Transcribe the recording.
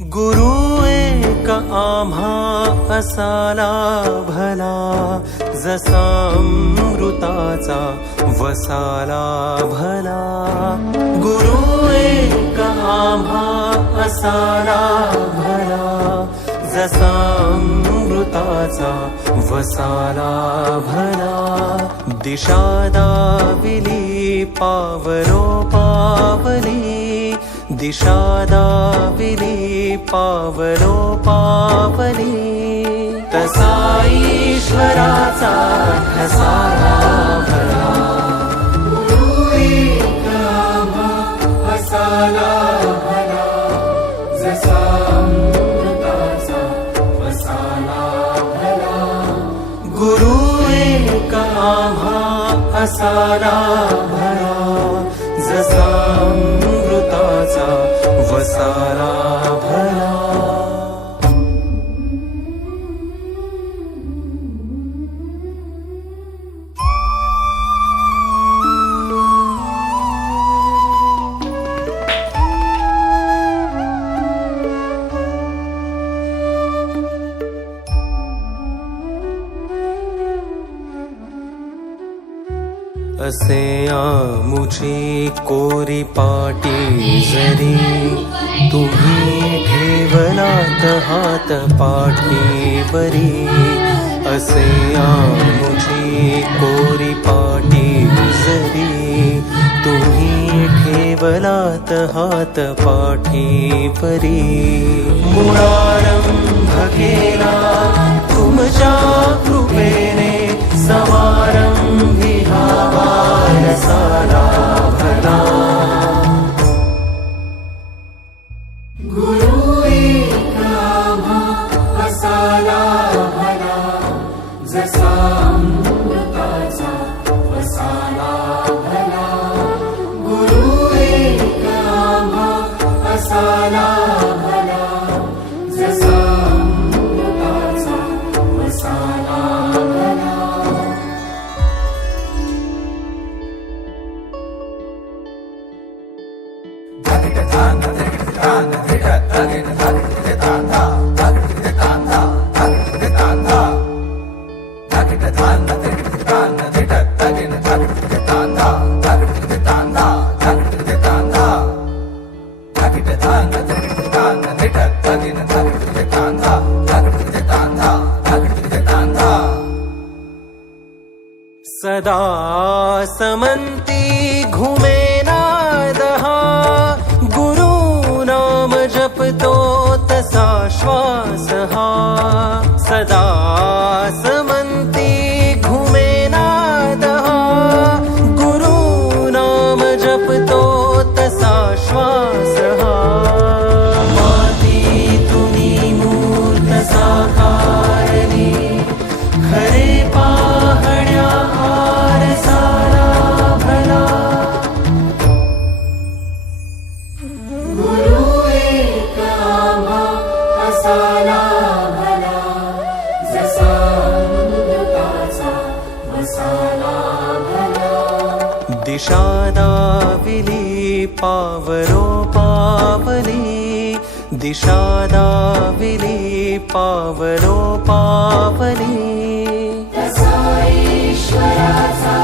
गुरु एक आम्हा असाला भला, जसा अमृताचा वसाला भला. गुरु एक आम्हा असाला भला, जसा अमृताचा वसाला भला. दिशा दाविली पावलो पावली, दिशा दाविली पावलो पावली. तसा ईश्वराचा ठसाला भला. गुरु एक आम्हा असाला भला, जसा अमृताचा वसाला भला. गुरु एक आम्हा असाला भला, जसा अमृताचा वसाला भला. असे आमुची कोरी पाटी जरी, तुम्ही ठेवलात हात पाठीवरी. असे आमुची कोरी पाटी जरी, तुम्ही ठेवलात हात पाठीवरी. मुळारंभ केला तुमच्या कृपेने, समारंभी हा वारसाला भला. गुरु एक आम्हा असाला भला, जसा अमृताचा वसाला भला. गुरु एक आम्हा असाला भला, जसा अमृताचा वसाला भला. सदा समंती घुमे नादहा, गुरु नाम जपतो तसा श्वास हा. सदा समंती घुमे नादहा, गुरु नाम जपतो तसा श्वास हा. माती तुम्ही मूर्त साकारली, खरे पाहण्या आरसाला भला. गुरु एक आम्हा असाला भला, जसा अमृताचा वसाला भला. दिशा दाविली पावलो पावली, दिशा दाविली पावलो पावली. तसा ईश्वराचा